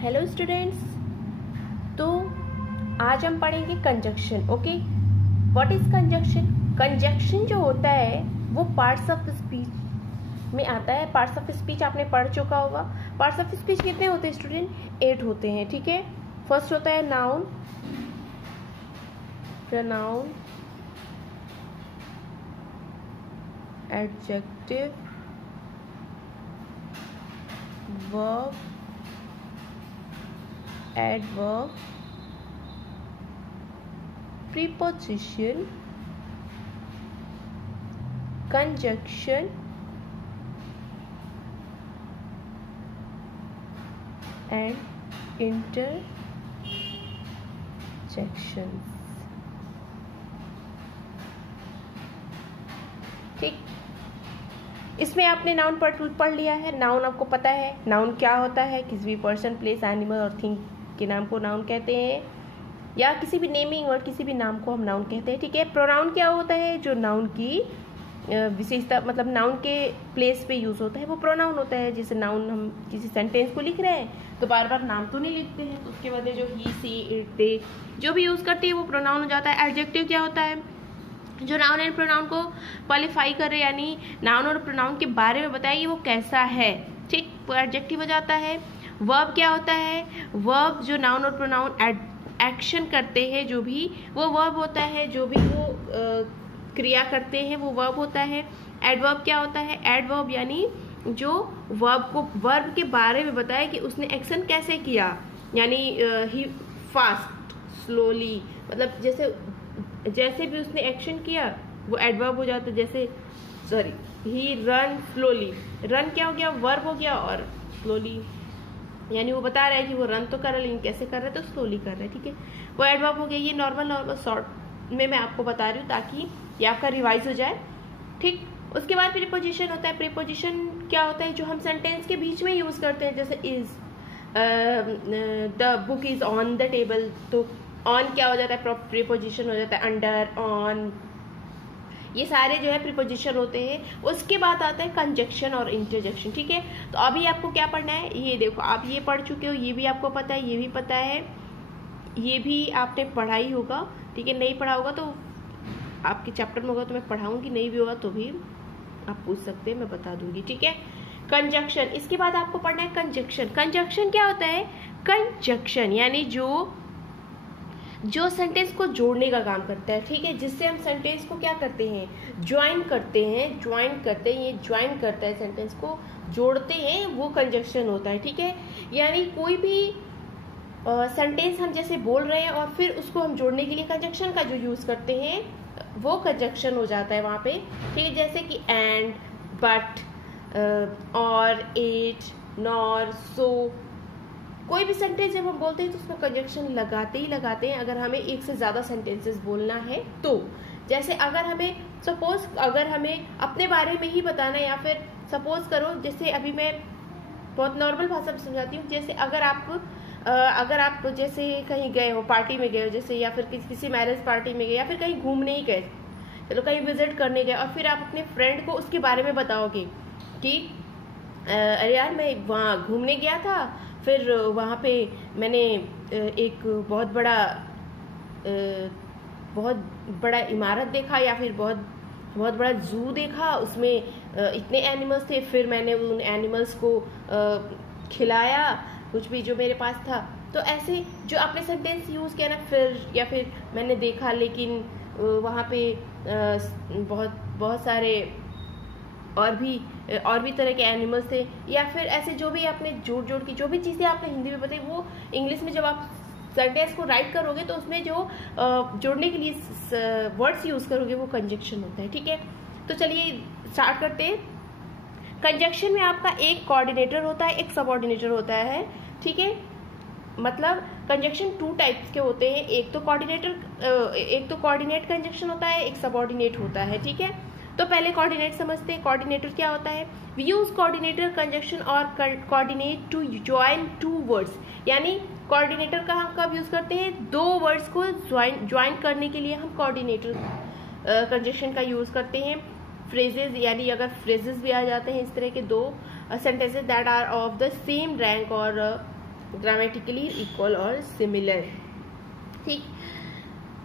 Hello students, तो आज हम पढ़ेंगे conjunction. Okay, what is conjunction? Conjunction जो होता है वो पार्ट्स ऑफ स्पीच में आता है। पार्ट्स ऑफ स्पीच आपने पढ़ चुका होगा। पार्ट्स ऑफ स्पीच कितने होते हैं स्टूडेंट? 8 होते हैं। ठीक है, फर्स्ट होता है noun, pronoun, adjective, verb, adverb, preposition, conjunction, and interjections। ठीक, इसमें आपने नाउन पढ़ लिया है। नाउन आपको पता है नाउन क्या होता है। किसी भी पर्सन, प्लेस, एनिमल और थिंग के नाम को नाउन कहते हैं, या किसी भी नेमिंग वर्ड, किसी भी नाम को हम नाउन कहते हैं। ठीक है, प्रोनाउन क्या होता है? जो नाउन की विशेषता, मतलब नाउन के प्लेस पे यूज होता है, वो प्रोनाउन होता है। जैसे नाउन हम किसी सेंटेंस को लिख रहे हैं तो बार बार नाम तो नहीं लिखते हैं, तो उसके बदले जो ही, सी, इट, दे जो भी यूज करते हैं वो प्रोनाउन हो जाता है। एडजेक्टिव क्या होता है? जो नाउन एंड प्रोनाउन को क्वालिफाई करे, यानी नाउन और प्रोनाउन के बारे में बताए कि वो कैसा है। ठीक, वो एडजेक्टिव हो जाता है। वर्ब क्या होता है? वर्ब जो नाउन और प्रोनाउन एक्शन करते हैं, जो भी वो वर्ब होता है। जो भी वो क्रिया करते हैं वो वर्ब होता है। एडवर्ब क्या होता है? एडवर्ब यानी जो वर्ब के बारे में बताए कि उसने एक्शन कैसे किया, यानी ही फास्ट, स्लोली, मतलब जैसे भी उसने एक्शन किया वो एडवर्ब हो जाता है। जैसे ही रन स्लोली, रन क्या हो गया? वर्ब हो गया, और स्लोली यानी वो बता रहा है कि वो रन तो कर रहा है, लेकिन कैसे कर रहा है? तो स्लोली कर रहा है। ठीक है, वो एडवर्ब हो गया। ये नॉर्मल शॉर्ट में मैं आपको बता रही हूँ ताकि ये आपका रिवाइज हो जाए। ठीक, उसके बाद प्रीपोजिशन होता है। प्रीपोजिशन क्या होता है? जो हम सेंटेंस के बीच में यूज करते हैं, जैसे is, the book is on the table, तो ऑन क्या हो जाता है? प्रीपोजिशन हो जाता है। अंडर, ऑन, ये सारे जो है प्रीपोजिशन होते हैं। उसके बाद आता है कंजक्शन और इंटरजेक्शन। ठीक है, तो अभी आपको क्या पढ़ना है? ये देखो, आप ये पढ़ चुके हो, ये भी आपको पता है, ये भी पता है, ये भी आपने पढ़ा ही होगा। ठीक है, नहीं पढ़ा होगा तो आपके चैप्टर में होगा तो मैं पढ़ाऊंगी, नहीं भी होगा तो भी आप पूछ सकते हैं, मैं बता दूंगी। ठीक है, कंजक्शन, इसके बाद आपको पढ़ना है कंजक्शन। कंजक्शन क्या होता है? कंजक्शन यानी जो सेंटेंस को जोड़ने का काम करता है। ठीक है, जिससे हम सेंटेंस को क्या करते हैं? ज्वाइन करते हैं। ये ज्वाइन करता है, सेंटेंस को जोड़ते हैं, वो कंजक्शन होता है। ठीक है, यानी कोई भी सेंटेंस हम जैसे बोल रहे हैं और फिर उसको हम जोड़ने के लिए कंजक्शन का जो यूज करते हैं वो कंजक्शन हो जाता है वहां पे। ठीक है, जैसे कि एंड, बट, और, एट, नॉर, सो, कोई भी सेंटेंस जब हम बोलते हैं तो उसमें कंजक्शन लगाते ही लगाते हैं, अगर हमें एक से ज्यादा सेंटेंसेस बोलना है तो। जैसे अगर हमें अपने बारे में ही बताना है, या फिर सपोज करो, जैसे अभी मैं बहुत नॉर्मल भाषा में समझाती हूँ। जैसे अगर आप जैसे कहीं गए हो, पार्टी में गए हो, जैसे, या फिर किसी मैरिज पार्टी में गए, या फिर कहीं घूमने ही गए, चलो कहीं विजिट करने गए, और फिर आप अपने फ्रेंड को उसके बारे में बताओगे कि अरे यार मैं वहाँ घूमने गया था, फिर वहाँ पे मैंने एक बहुत बड़ा इमारत देखा, या फिर बहुत बड़ा जू देखा, उसमें इतने एनिमल्स थे, फिर मैंने उन एनिमल्स को खिलाया कुछ भी जो मेरे पास था। तो ऐसे जो आपने सेंटेंस यूज किया ना, या फिर मैंने देखा, लेकिन वहाँ पे बहुत सारे और भी तरह के एनिमल्स थे, या फिर ऐसे जो भी आपने जोड़ की जो भी चीजें आपने हिंदी में बताई, वो इंग्लिश में जब आप सेंटेंस को राइट करोगे तो उसमें जो जोड़ने के लिए वर्ड्स यूज करोगे वो कंजक्शन होता है। ठीक है, तो चलिए स्टार्ट करते हैं। कंजक्शन में आपका एक कोऑर्डिनेटर होता है, एक सबऑर्डिनेटर होता है। ठीक है, मतलब कंजक्शन 2 टाइप्स के होते हैं। एक तो कोऑर्डिनेट कंजक्शन होता है, एक सबऑर्डिनेट होता है। ठीक है, तो पहले कोऑर्डिनेट समझते हैं। कोऑर्डिनेटर क्या होता है? वी यूज कोऑर्डिनेटर कंजक्शन और कोऑर्डिनेट टू जॉइन 2 वर्ड्स, यानी कोऑर्डिनेटर का हम कब यूज करते हैं? 2 वर्ड्स को ज्वाइन करने के लिए हम कोऑर्डिनेटर कंजक्शन का यूज करते हैं। फ्रेजेस, यानी अगर फ्रेजेस भी आ जाते हैं इस तरह के 2 sentences that are of the same rank or grammatically equal और सिमिलर। ठीक,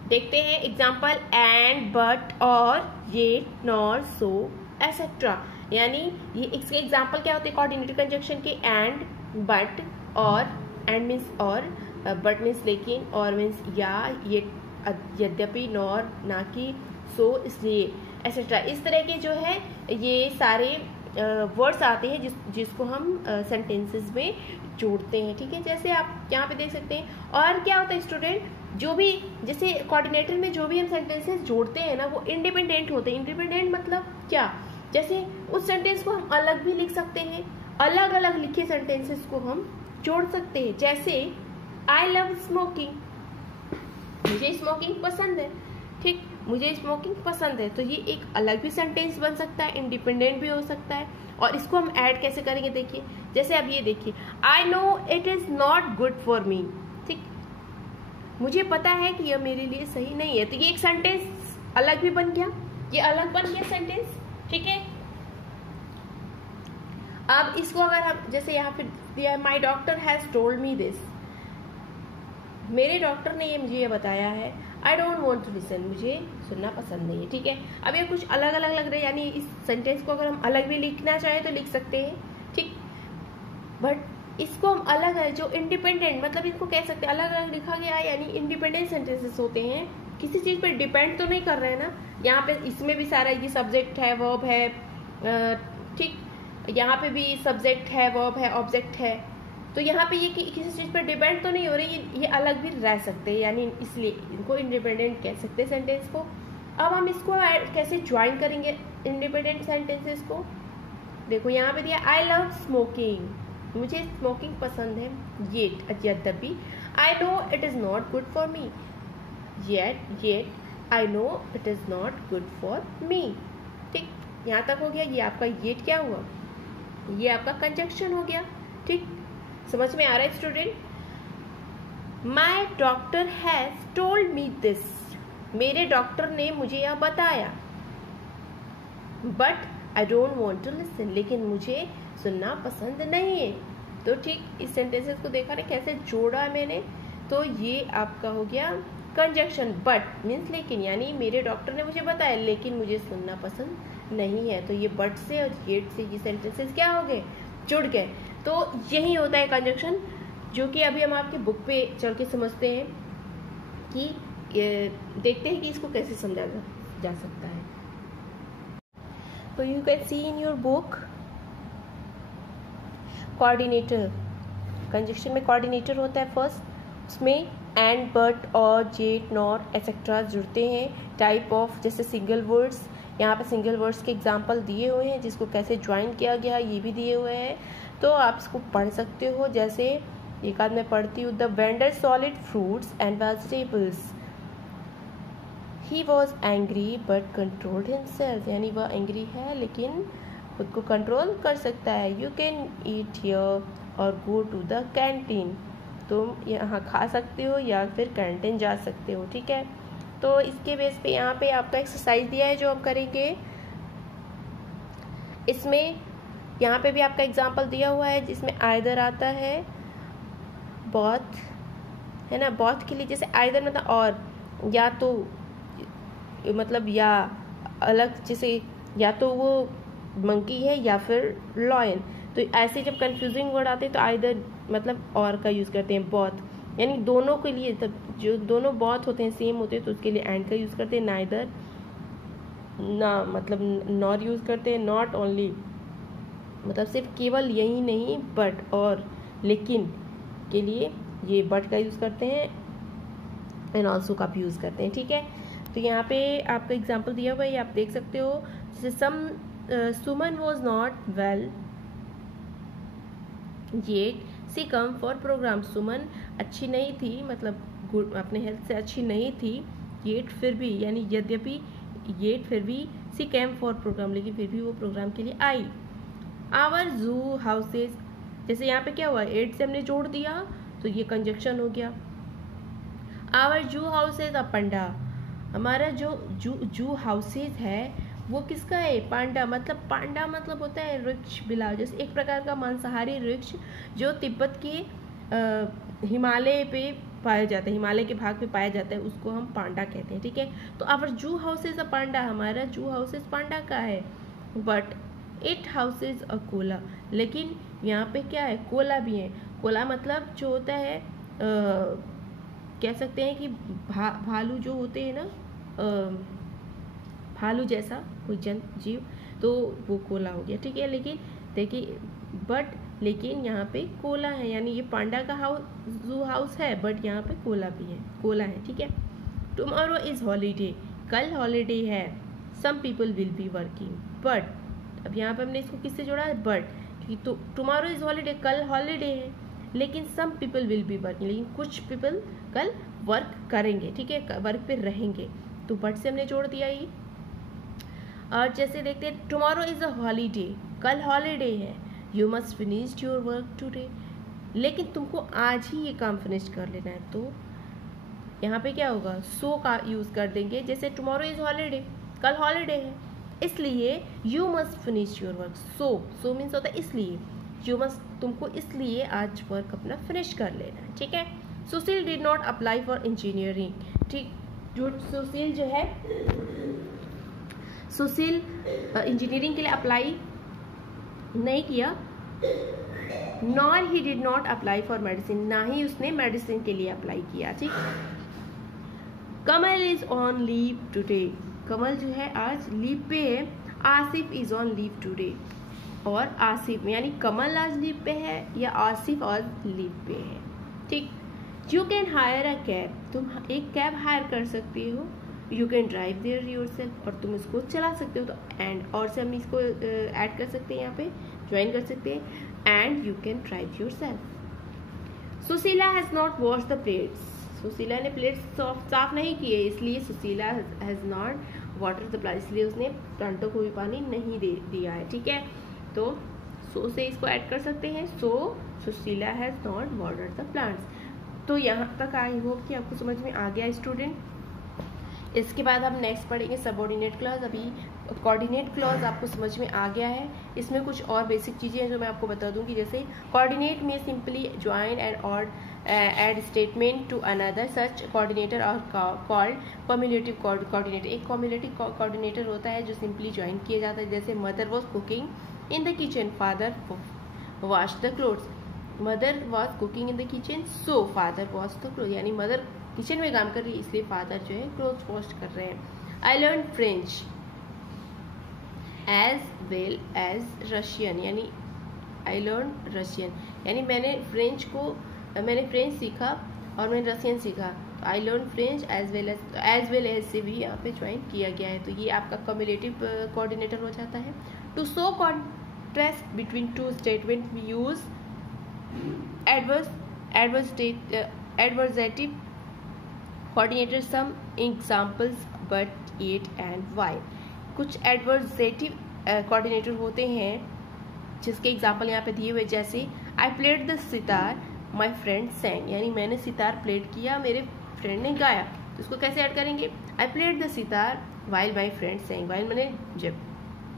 देखते हैं एग्जाम्पल एंड, बट, और, येट, नॉर, सो, एसेट्रा। यानी ये इसके एग्जाम्पल क्या होते हैं कोऑर्डिनेटर कंजक्शन के? एंड, बट, और, एंड मीन्स और, बट मीन्स लेकिन, और मीन्स या, ये यद्यपि, नॉर ना कि, सो इसलिए, एसेट्रा। इस तरह के जो है ये सारे वर्ड्स आते हैं जिसको हम सेंटेंसेस में जोड़ते हैं। ठीक है, जैसे आप यहाँ पे देख सकते हैं। और क्या होता है स्टूडेंट, जो भी जैसे कोऑर्डिनेटर में जो भी हम सेंटेंसेस जोड़ते हैं ना वो इंडिपेंडेंट होते हैं। इंडिपेंडेंट मतलब क्या? जैसे उस सेंटेंस को हम अलग भी लिख सकते हैं, अलग अलग लिखे सेंटेंसेस को हम जोड़ सकते हैं। जैसे आई लव स्मोकिंग, मुझे स्मोकिंग पसंद है। ठीक, मुझे स्मोकिंग पसंद है, तो ये एक अलग भी सेंटेंस बन सकता है, इंडिपेंडेंट भी हो सकता है। और इसको हम ऐड कैसे करेंगे देखिए, जैसे अब ये देखिए, I know it is not good for me. ठीक, मुझे पता है कि यह मेरे लिए सही नहीं है, तो ये एक सेंटेंस अलग भी बन गया, ये अलग बन गया सेंटेंस। ठीक है, अब इसको अगर हम जैसे यहाँ पे दिया, my doctor has told me this, मेरे डॉक्टर ने ये मुझे ये बताया है। I don't want to listen, मुझे सुनना पसंद नहीं है। ठीक है, अब ये कुछ अलग अलग लग रहा है, यानी इस सेंटेंस को अगर हम अलग भी लिखना चाहें तो लिख सकते हैं। ठीक, बट इसको हम अलग है जो इंडिपेंडेंट, मतलब इसको कह सकते हैं अलग अलग लिखा गया है, यानी इंडिपेंडेंट सेंटेंसेस होते हैं, किसी चीज पर डिपेंड तो नहीं कर रहे हैं ना। यहाँ पे इसमें भी सारा ये सब्जेक्ट है, वर्ब है, ठीक, यहाँ पे भी सब्जेक्ट है, वर्ब है, ऑब्जेक्ट है, तो यहाँ पे ये किसी चीज पर डिपेंड तो नहीं हो रही, ये अलग भी रह सकते हैं, यानी इसलिए इनको इंडिपेंडेंट कह सकते हैं सेंटेंस को। अब हम इसको कैसे ज्वाइन करेंगे इंडिपेंडेंट सेंटेंसेस को? देखो यहाँ पे दिया, आई लव स्मोकिंग, मुझे स्मोकिंग पसंद है, येट, यद्यपि, I know it is not good for me, yet I know it is not good for me. ठीक, यहाँ तक हो गया। ये आपका येट क्या हुआ? ये आपका कंजक्शन हो गया। ठीक, समझ में आ रहा है student? My doctor has told me this, मेरे डॉक्टर ने मुझे यह बताया। But I don't want to listen, लेकिन मुझे सुनना पसंद नहीं है। तो ठीक, इस सेंटेंसेस को देखा ना कैसे जोड़ा है मैंने, तो ये आपका हो गया कंजक्शन। बट मीन्स लेकिन, यानी मेरे डॉक्टर ने मुझे बताया लेकिन मुझे सुनना पसंद नहीं है, तो ये बट से और येट से ये सेंटेंसेस क्या हो गए? जुड़ गए। तो यही होता है कंजक्शन, जो कि अभी हम आपके बुक पे चल के समझते हैं कि देखते हैं कि इसको कैसे समझा जा सकता है। तो you can see in your book coordinator, conjunction में कोऑर्डिनेटर होता है फर्स्ट, उसमें एंड, बट, और, जेट, नॉर, एसेट्रा जुड़ते हैं। टाइप ऑफ, जैसे सिंगल वर्ड्स, यहाँ पे सिंगल वर्ड्स के एग्जांपल दिए हुए हैं, जिसको कैसे ज्वाइन किया गया ये भी दिए हुए हैं, तो आप इसको पढ़ सकते हो। जैसे एक आध मैं पढ़ती हूँ, the vendor solid fruits and vegetables, he was angry but controlled himself, यानी वह एंग्री है लेकिन खुद को कंट्रोल कर सकता है। यू कैन ईट हियर और गो टू द कैंटीन, तुम यहाँ खा सकते हो या फिर कैंटीन जा सकते हो। ठीक है, तो इसके बेस पे यहाँ पे आपका एक्सरसाइज दिया है जो आप करेंगे। इसमें यहाँ पे भी आपका एग्जाम्पल दिया हुआ है जिसमें आइदर आता है, बहुत है ना, बहुत के लिए जैसे आइदर मतलब और, या तो मतलब या अलग, जैसे या तो वो मंकी है या फिर लॉयन, तो ऐसे जब कंफ्यूजिंग वर्ड आते हैं तो आइदर मतलब और का यूज़ करते हैं, बहुत, यानी दोनों के लिए, तब जो दोनों बहुत होते हैं सेम होते हैं तो उसके लिए एंड का यूज़ करते हैं। नाइदर ना मतलब नॉर यूज़ करते हैं, नॉट ओनली मतलब सिर्फ केवल यही नहीं, बट और लेकिन के लिए ये बट का यूज़ करते हैं, एंड ऑल्सो का भी यूज़ करते हैं। ठीक है, तो यहाँ पे आपका एग्जाम्पल दिया हुआ है, ये आप देख सकते हो। जैसे Suman was not well yet she came for program, Suman अच्छी नहीं थी, मतलब गुड, अपने हेल्थ से अच्छी नहीं थी, येट फिर भी, यानी यद्यपि, येट फिर भी, सी कैम फॉर प्रोग्राम, लेकिन फिर भी वो प्रोग्राम के लिए आई। आवर जू हाउसेज, जैसे यहाँ पे क्या हुआ, एट से हमने जोड़ दिया तो ये कंजक्शन हो गया। आवर जू हाउसेज अ पंडा, हमारा जो जू हाउसेज है वो किसका है? पांडा, मतलब पांडा मतलब होता है वृक्ष बिलाव, जैसे एक प्रकार का मांसाहारी वृक्ष जो तिब्बत के हिमालय पे पाया जाता है, हिमालय के भाग पे पाया जाता है, उसको हम पांडा कहते हैं, ठीक है। तो आवर जू हाउस इज अ पांडा, हमारा जू हाउस इज पांडा का है, but it house is a Cola, लेकिन यहाँ पे क्या है, कोला भी है। कोला मतलब जो होता है कह सकते हैं कि भालू जो होते हैं ना, भालू जैसा कोई जंतु जीव, तो वो कोला हो गया, ठीक है। लेकिन देखिए लेकिन यहाँ पे कोला है, यानी ये पांडा का जू हाउस है, बट यहाँ पे कोला भी है, कोला है, ठीक है। टुमारो इज हॉलीडे, कल हॉलीडे है। Some people will be working, but अब यहाँ पे हमने इसको किससे जोड़ा है, बट, क्योंकि तो टुमारो इज हॉलीडे, कल हॉलीडे है, लेकिन some people will be working, लेकिन कुछ पीपल कल वर्क करेंगे, ठीक है, वर्क पे रहेंगे, तो बट से हमने जोड़ दिया ये। और जैसे देखते हैं, टुमारो इज अ हॉलीडे, कल हॉलीडे है। You must finish your work today, लेकिन तुमको आज ही ये काम फिनिश कर लेना है, तो यहाँ पे क्या होगा, सो का यूज़ कर देंगे। जैसे टुमारो इज हॉलीडे, कल हॉलीडे है, इसलिए you must finish your work, so means होता है इसलिए, यू मस्ट, तुमको इसलिए आज वर्क अपना फिनिश कर लेना है, ठीक है। Sushil did not apply for engineering, ठीक, जो सुशील जो है, सुशील इंजीनियरिंग के लिए अप्लाई नहीं किया। Nor he did not apply for medicine, ना ही उसने मेडिसिन के लिए अप्लाई किया, ठीक। कमल इज ऑन लीव टुडे, कमल जो है आज लीव पे है। Asif is on leave today, और आसिफ यानी कमल आज लीव पे है या आसिफ आज लीव पे है, ठीक। You can hire a cab, तुम एक कैब हायर कर सकती हो। You can drive there yourself, और तुम इसको चला सकते हो, तो एंड और से हम इसको ऐड कर सकते हैं, यहाँ पे ज्वाइन कर सकते हैं, and you can drive yourself. Sushila has not wash the plates, Sushila ने प्लेट्स साफ नहीं किए, इसलिए Sushila has not water the plant, इसलिए उसने प्लांटों को भी पानी नहीं दिया है, ठीक है। तो सो से इसको ऐड कर सकते हैं, so Sushila has not watered the plants. तो यहाँ तक आई होप कि आपको समझ में आ गया स्टूडेंट। इसके बाद हम नेक्स्ट पढ़ेंगे सबऑर्डिनेट क्लॉज। अभी कोऑर्डिनेट क्लॉज आपको समझ में आ गया है, इसमें कुछ और बेसिक चीज़ें हैं जो मैं आपको बता दूंगी। जैसे कोऑर्डिनेट में simply join and odd add statement to another, such coordinator are called cumulative coordinator. एक कम्युलेटिव कोऑर्डिनेटर होता है जो सिंपली ज्वाइन किया जाता है, जैसे mother was cooking in the kitchen, father wash the clothes. Mother was cooking in the kitchen, so father wash the cloth, यानी mother kitchen में काम कर रही है, इसलिए फादर जो है क्लोथ्स वॉश कर रहे हैं। I learn French as well as Russian, यानी आई लर्न रशियन, यानी मैंने फ्रेंच सीखा और मैंने रशियन सीखा। तो I learn French as well as से भी यहाँ पे ज्वाइन किया गया है, तो ये आपका कम्युलेटिव कोऑर्डिनेटर हो जाता है। To show contrast between two statement we use adversative coordinator. Some examples but yet and while. कुछ एडवर्सेटिव कोऑर्डिनेटर होते हैं जिसके एग्जाम्पल यहाँ पे दिए हुए, जैसे I played the sitar my friend sang, यानी मैंने सितार प्लेड किया, मेरे फ्रेंड ने गाया। तो इसको कैसे ऐड करेंगे, आई played the sitar while my friend सैंग, while मैंने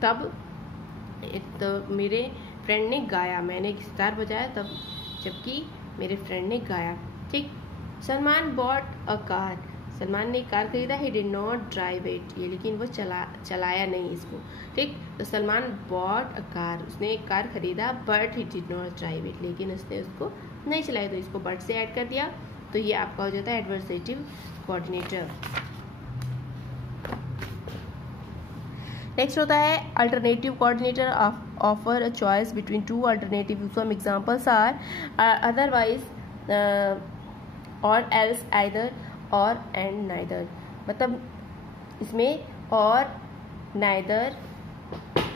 तब तो मेरे फ्रेंड ने गाया, मैंने सितार बजाया तब जबकि मेरे फ्रेंड ने गाया, ठीक। Salman bought a car, Salman ने कार खरीदा, he did not drive it, ये लेकिन वो चलाया नहीं इसको, ठीक। तो सलमान बॉट अ कार, उसने एक कार खरीदा, but he did not drive it, लेकिन उसने उसको नहीं चलाया, तो इसको बट से ऐड कर दिया, तो ये आपका हो जाता है एडवर्सेटिव कोऑर्डिनेटर। नेक्स्ट होता है alternative coordinator, offer a choice between two alternative. Some examples are otherwise or else, either or and neither. मतलब इसमें और, नाइदर,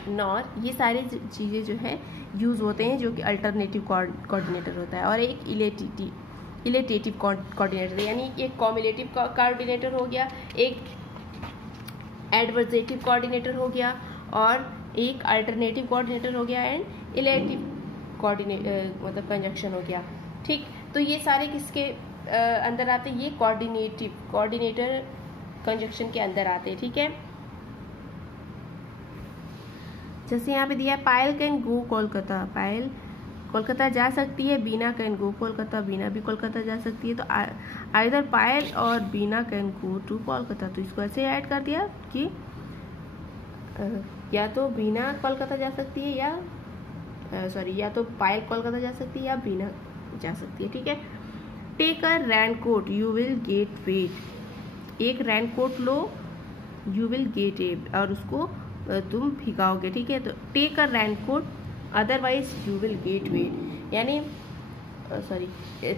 नॉर, ये सारी चीज़ें जो है यूज़ होते हैं, जो कि अल्टरनेटिव कोऑर्डिनेटर होता है। और एक इलेटेटिव कोऑर्डिनेटर, यानी एक कॉम्युलेटिव कोऑर्डिनेटर हो गया, एक एडवर्सेटिव कोऑर्डिनेटर हो गया, और एक अल्टरनेटिव कोऑर्डिनेटर हो गया, एंड इलेटिव कोऑर्डिनेटर मतलब कंजक्शन हो गया, ठीक। तो ये सारे किसके अंदर आते हैं, ये कोऑर्डिनेटर कंजक्शन के अंदर आते हैं, ठीक है। जैसे यहाँ पे दिया है पायल कैन गो कोलकाता, पायल कोलकाता जा सकती है, बीना कैन गो कोलकाता, बीना भी कोलकाता जा सकती है। तो आइदर पायल और बीना कैन गो टू कोलकाता, तो इसको ऐसे ऐड कर दिया कि या तो बीना कोलकाता जा सकती है या या तो पायल कोलकाता जा सकती है या बीना जा सकती है, ठीक है। Take a raincoat you will get wet, एक रेनकोट लो, यू विल गेट ए, और उसको तुम भिगाओगे, ठीक है। तो take a raincoat otherwise you will get wet, यानी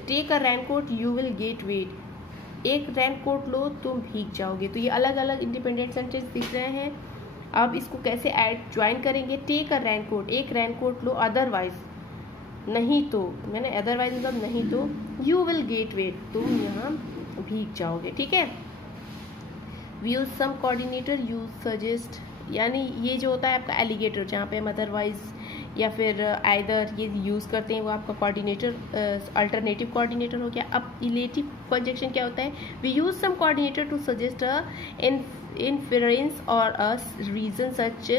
take a raincoat you will get wet, एक रेनकोट लो तुम भीग जाओगे। तो ये अलग अलग इंडिपेंडेंट सेंटेंस दिख रहे हैं। अब इसको कैसे ऐड ज्वाइन करेंगे, टेक अ रेनकोट, एक रेनकोट लो, अदरवाइज नहीं तो, मैंने अदरवाइज मतलब नहीं तो, यू विल गेट वेट, तुम यहाँ भीग जाओगे, ठीक है। We use some coordinator use suggest, यानी ये जो होता है आपका एलिगेटर, जहाँ पे हम अदरवाइज या फिर आइदर ये यूज़ करते हैं, वो आपका कोऑर्डिनेटर अल्टरनेटिव कोऑर्डिनेटर हो गया। अब इलेटिव कंजक्शन क्या होता है, we use some coordinator to suggest a inference or a reason, such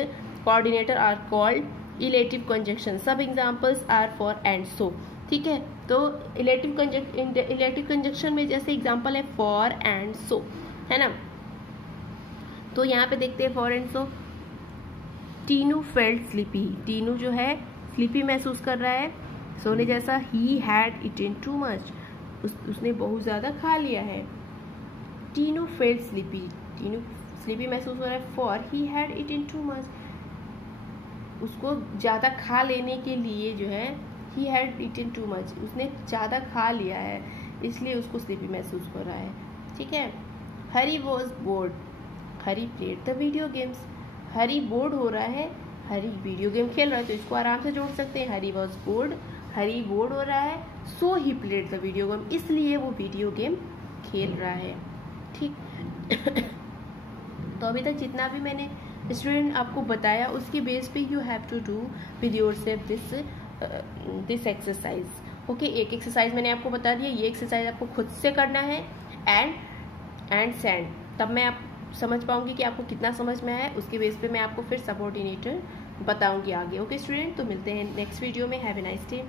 coordinator are called elative conjunction. Some examples are for and so, ठीक है। तो इलेटिव कंजक्शन में जैसे एग्जांपल है for and so, है ना। तो यहाँ पे देखते हैं for and so। Tinu felt sleepy, Tinu जो है स्लीपी महसूस कर रहा है, सोने जैसा। He had eaten too much, उसने बहुत ज़्यादा खा लिया है। Tinu felt sleepy, Tinu sleepy महसूस हो रहा है। For he had eaten too much, उसको ज़्यादा खा लेने के लिए जो है, he had eaten too much, उसने ज़्यादा खा लिया है, इसलिए उसको स्लीपी महसूस हो रहा है, ठीक है। Hari was bored, Hari played the video games, Hari bored हो रहा है, हरी वीडियो गेम खेल रहा है, तो इसको आराम से जोड़ सकते हैं। Hari was bored, Hari bored हो रहा है, so he played the video game, इसलिए वो वीडियो गेम खेल रहा है, ठीक। तो अभी तक जितना भी मैंने स्टूडेंट आपको बताया, उसके बेस पे you have to do with yourself this exercise, okay. एक एक्सरसाइज मैंने आपको बता दिया, ये एक्सरसाइज आपको खुद से करना है, एंड सेंड, तब मैं आप समझ पाऊंगी कि आपको कितना समझ में आया। उसके बेस पे मैं आपको फिर सबऑर्डिनेटर बताऊंगी आगे, ओके स्टूडेंट। तो मिलते हैं नेक्स्ट वीडियो में। Have a nice day.